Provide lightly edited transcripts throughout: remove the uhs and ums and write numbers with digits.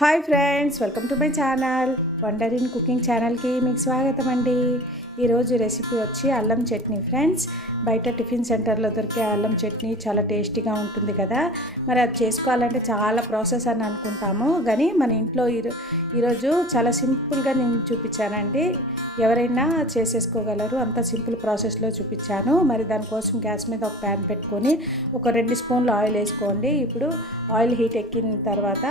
Hi friends, welcome to my channel wonder in cooking ఛానల్కి మీకు స్వాగతం అండి. ఈరోజు రెసిపీ వచ్చి అల్లం చట్నీ ఫ్రెండ్స్. బయట టిఫిన్ సెంటర్లో దొరికే అల్లం చట్నీ చాలా టేస్టీగా ఉంటుంది కదా. మరి అది చేసుకోవాలంటే చాలా ప్రాసెస్ అని అనుకుంటాము, కానీ మన ఇంట్లో ఈరోజు చాలా సింపుల్గా నేను చూపించానండి. ఎవరైనా చేసేసుకోగలరు, అంత సింపుల్ ప్రాసెస్లో చూపించాను. మరి దానికోసం గ్యాస్ మీద ఒక ప్యాన్ పెట్టుకొని ఒక 2 స్పూన్లు ఆయిల్ వేసుకోండి. ఇప్పుడు ఆయిల్ హీట్ ఎక్కిన తర్వాత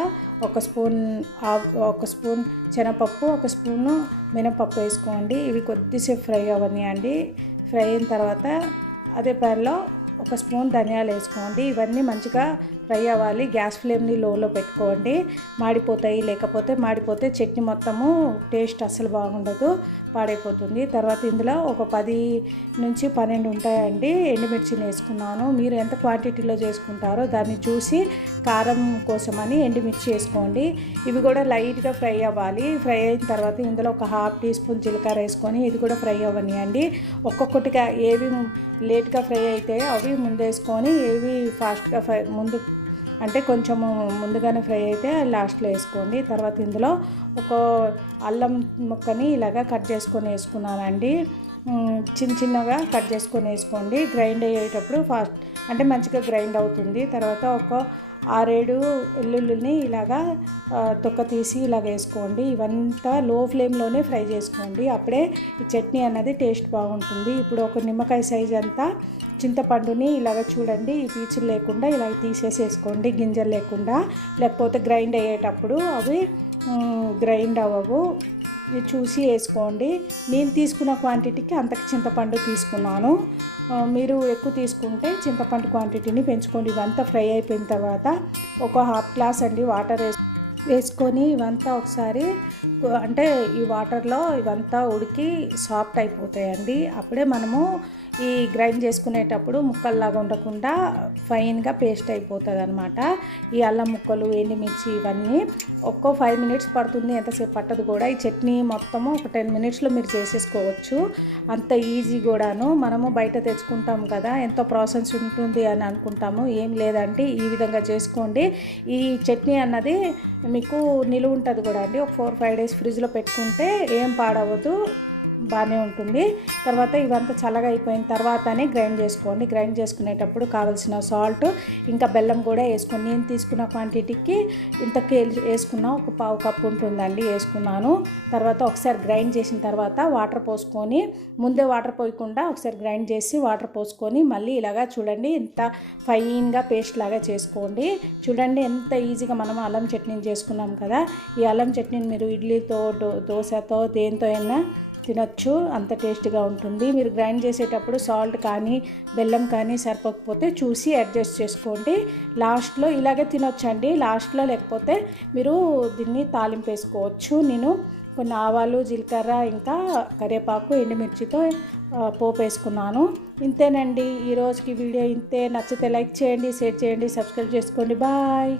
ఒక స్పూన్ శనగపప్పు, ఒక స్పూను మినపప్పు వేసుకోండి. ఇవి కొద్దిసేపు ఫ్రై అవ్వనియండి. ఫ్రై అయిన తర్వాత అదే ప్యాన్లో ఒక స్పూన్ ధనియాలు వేసుకోండి. ఇవన్నీ మంచిగా ఫ్రై అవ్వాలి. గ్యాస్ ఫ్లేమ్ని లోలో పెట్టుకోండి, మాడిపోతాయి. లేకపోతే మాడిపోతే చట్నీ మొత్తము టేస్ట్ అస్సలు బాగుండదు, పాడైపోతుంది. తర్వాత ఇందులో ఒక 10 నుంచి 12 ఉంటాయండి ఎండుమిర్చిని వేసుకున్నాను. మీరు ఎంత క్వాంటిటీలో చేసుకుంటారో దాన్ని చూసి కారం కోసమని ఎండుమిర్చి వేసుకోండి. ఇవి కూడా లైట్గా ఫ్రై అవ్వాలి. ఫ్రై అయిన తర్వాత ఇందులో ఒక 1/2 టీ స్పూన్ జీలకర్ర వేసుకొని ఇది కూడా ఫ్రై అవ్వనియండి. ఒక్కొక్కటిగా ఏవి లేట్గా ఫ్రై అయితే అవి ముందేసుకొని, ఏవి ఫాస్ట్గా ముందు అంటే కొంచెము ముందుగానే ఫ్రై అయితే లాస్ట్లో వేసుకోండి. తర్వాత ఇందులో ఒక అల్లం ముక్కని ఇలాగా కట్ చేసుకొని వేసుకున్నానండి. చిన్నగా కట్ చేసుకొని వేసుకోండి. గ్రైండ్ అయ్యేటప్పుడు ఫాస్ట్ అంటే మంచిగా గ్రైండ్ అవుతుంది. తర్వాత ఒక 6-7 వెల్లుల్లిని ఇలాగా తొక్క తీసి ఇలాగ వేసుకోండి. ఇవంతా లో ఫ్లేమ్లోనే ఫ్రై చేసుకోండి, అప్పుడే ఈ చట్నీ అన్నది టేస్ట్ బాగుంటుంది. ఇప్పుడు ఒక నిమ్మకాయ సైజ్ అంతా చింతపండుని ఇలాగ చూడండి, ఈ పీచులు లేకుండా ఇలాగ తీసేసేసుకోండి, గింజలు లేకుండా. లేకపోతే గ్రైండ్ అయ్యేటప్పుడు అవి గ్రైండ్ అవ్వవు. ఇది చూసి వేసుకోండి. నేను తీసుకున్న క్వాంటిటీకి అంతకు చింతపండు తీసుకున్నాను. మీరు ఎక్కువ తీసుకుంటే చింతపండు క్వాంటిటీని పెంచుకోండి. ఇవంతా ఫ్రై అయిపోయిన తర్వాత ఒక 1/2 గ్లాస్ అండి వాటర్ వేసుకొని ఇవంతా ఒకసారి అంటే ఈ వాటర్లో ఇవంతా ఉడికి సాఫ్ట్ అయిపోతాయండి. అప్పుడే మనము ఈ గ్రైండ్ చేసుకునేటప్పుడు ముక్కల్లాగా ఉండకుండా ఫైన్గా పేస్ట్ అయిపోతుంది అనమాట. ఈ అల్లం ముక్కలు, ఎండుమిర్చి ఇవన్నీ 5 మినిట్స్ పడుతుంది, ఎంతసేపు పట్టదు కూడా. ఈ చట్నీ మొత్తము ఒక 10 మినిట్స్లో మీరు చేసేసుకోవచ్చు. అంత ఈజీ కూడాను. మనము బయట తెచ్చుకుంటాం కదా, ఎంతో ప్రాసెస్ ఉంటుంది అని అనుకుంటాము. ఏం లేదండి, ఈ విధంగా చేసుకోండి. ఈ చట్నీ అన్నది మీకు నిలువ ఉంటుంది కూడా అండి. ఒక 4-5 డేస్ ఫ్రిడ్జ్లో పెట్టుకుంటే ఏం పాడవద్దు, బాగానే ఉంటుంది. తర్వాత ఇవంతా చల్లగా అయిపోయిన తర్వాతనే గ్రైండ్ చేసుకోండి. గ్రైండ్ చేసుకునేటప్పుడు కావాల్సిన సాల్ట్ ఇంకా బెల్లం కూడా వేసుకోండి. నేను తీసుకున్న క్వాంటిటీకి ఇంతకి వేసుకున్న ఒక 1/2 కప్పు ఉంటుందండి, వేసుకున్నాను. తర్వాత ఒకసారి గ్రైండ్ చేసిన తర్వాత వాటర్ పోసుకొని, ముందే వాటర్ పోయకుండా ఒకసారి గ్రైండ్ చేసి వాటర్ పోసుకొని మళ్ళీ ఇలాగా చూడండి ఎంత ఫైన్గా పేస్ట్ లాగా చేసుకోండి. చూడండి ఎంత ఈజీగా మనం అల్లం చట్నీని చేసుకున్నాం కదా. ఈ అల్లం చట్నీని మీరు ఇడ్లీతో, దోశతో, దేంతో అయినా తినొచ్చు, అంత టేస్ట్గా ఉంటుంది. మీరు గ్రైండ్ చేసేటప్పుడు సాల్ట్ కానీ బెల్లం కానీ సరిపోకపోతే చూసి అడ్జస్ట్ చేసుకోండి. లాస్ట్లో ఇలాగే తినొచ్చండి లాస్ట్లో, లేకపోతే మీరు దీన్ని తాలింపు వేసుకోవచ్చు. నేను కొన్ని ఆవాలు, జీలకర్ర, ఇంకా కరివేపాకు, ఎండుమిర్చితో పోపు వేసుకున్నాను. ఇంతేనండి ఈరోజుకి వీడియో. ఇంతే. నచ్చితే లైక్ చేయండి, షేర్ చేయండి, సబ్స్క్రైబ్ చేసుకోండి. బాయ్.